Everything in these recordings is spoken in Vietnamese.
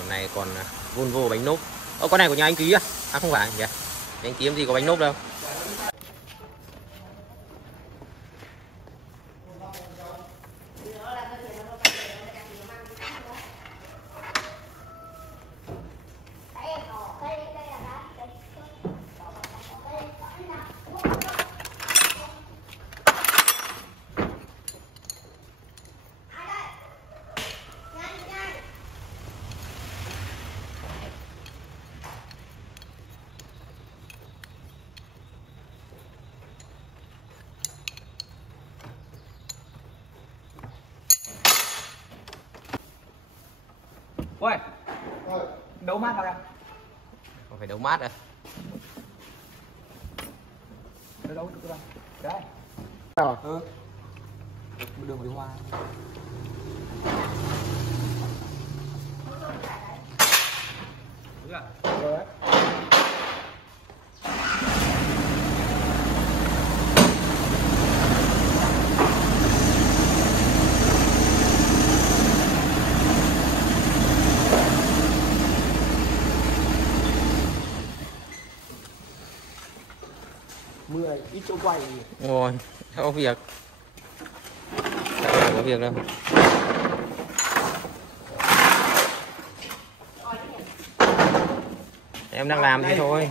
Em này còn Volvo bánh nốt. Con này của nhà anh Ký à? À không phải kìa. Anh Ký em gì có bánh nốt đâu. Ôi, đấu mát vào kìa. Còn phải đấu mát à? Đấu được không? Đấy. Ừ. Đường của điều hòa. Rồi đấy. Mưa ít chỗ quay. Rồi, có việc. Không có việc đâu. Em đang làm thì thôi.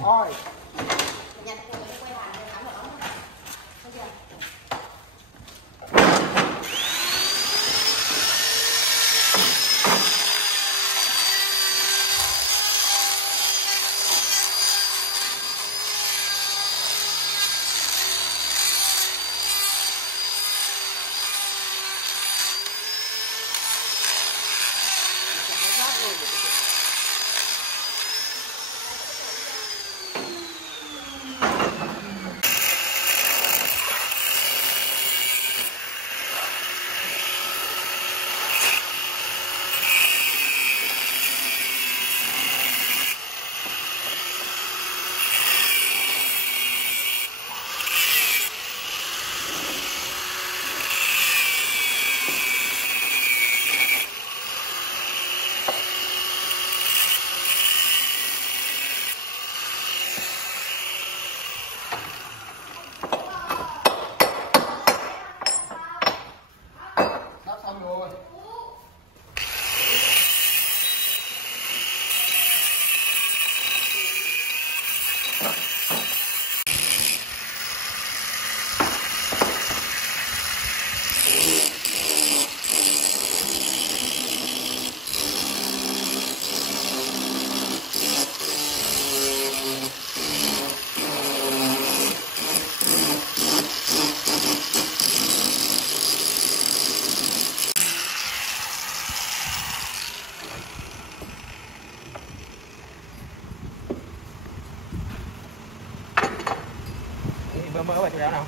Mỡ vậy thì nào?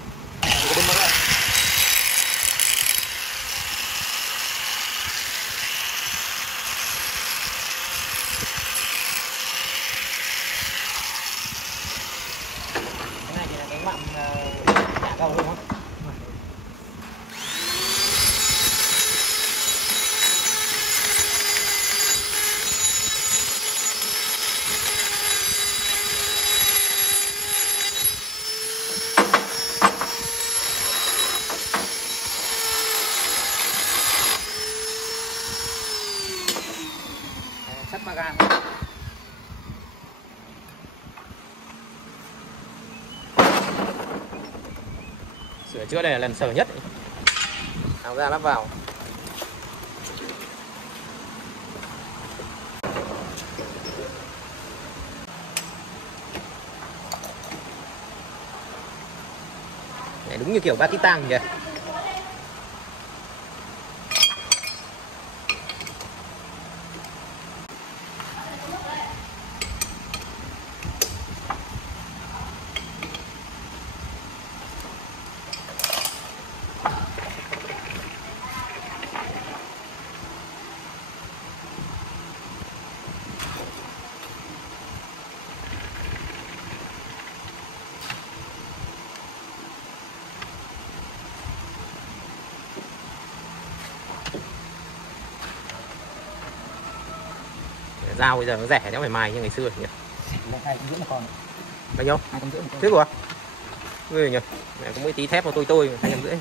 Đừng mỡ. Cái này thì là cái mặn chả cầu đúng không? Sắt magan. Sửa chữa đây là lần sợ nhất. Tháo ra lắp vào. Này đúng như kiểu ba tang kìa. Dao bây giờ nó rẻ, nó phải mài như ngày xưa nhỉ. 250 một con. Bao nhiêu? 250 một con. Thế của người nhỉ, mẹ có mỗi tí thép vào tôi 250.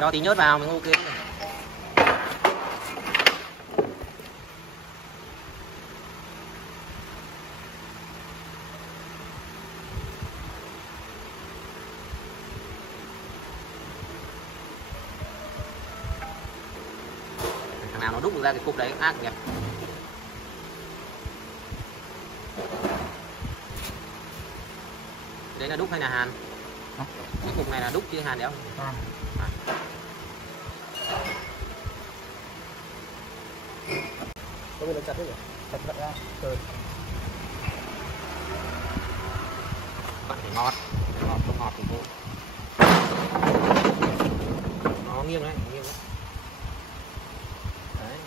Cho tí nhớt vào mình ok. Thằng nào nó đúc được ra cái cục đấy ác nhỉ. Đấy là đúc hay là hàn? Cái cục này là đúc chứ hàn đấy không? Có bị nó chặt đấy nhỉ? Chặt ra. Rồi. Bạn phải ngọt không ngọt thì cô. Nó nghiêng đấy, nghiêng đấy. Đấy.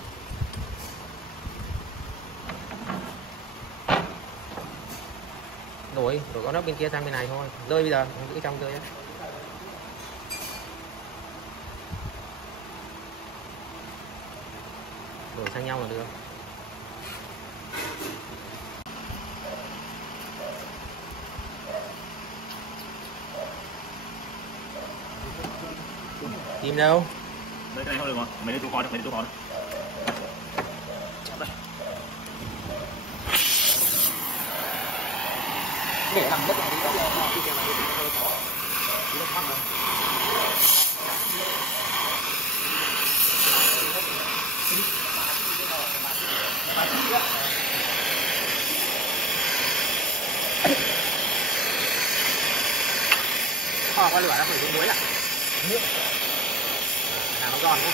Đổi con ốc bên kia sang bên này thôi. Rơi bây giờ, giữ trong rơi á. Đổi sang nhau là được. Tìm đâu? Đây cái này thôi được rồi, mấy đứa chú khó được, mấy đứa chú khó được. Để làm đất này đi, đi kèm này đi nó thăng rồi. Qua lửa nó phải dùng muối à? Nước. Là nó giòn không?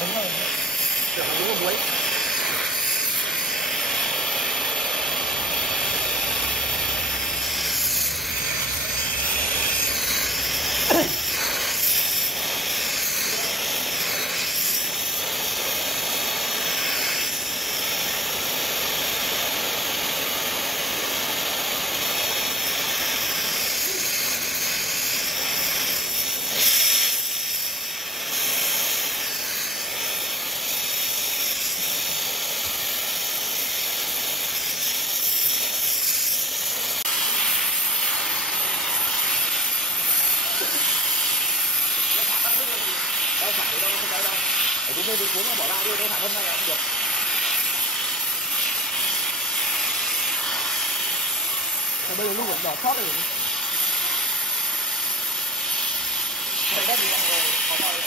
Không rồi. Tưởng nó đúng muối. Đâu phải đâu, không phải đâu. Ở dưới đây đi xuống nó bỏ ra đi, đâu phải hôm nay là không được. Bây giờ lúc đỏ chót rồi. Đây đất đi mọi người, có bao nhiêu.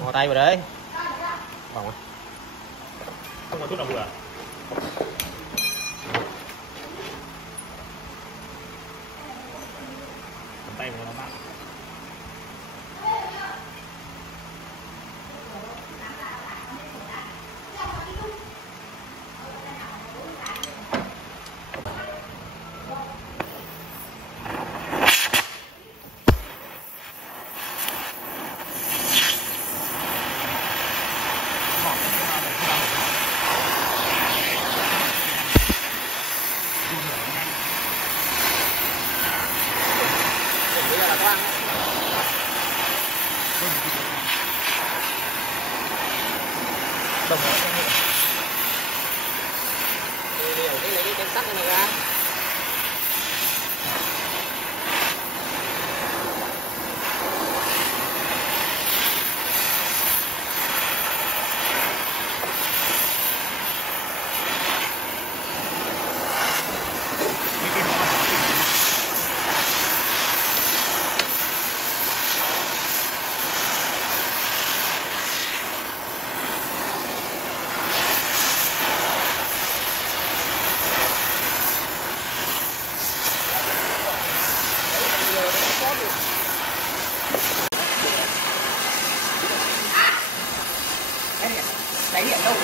Ngò tay vào đấy. Bỏng à? Không có chút nào vừa. Cầm tay vào nó mát. Bây giờ là các bạn đồng hồ cho nên Liều cái lấy cái kem sắt này ra. đấy điện đâu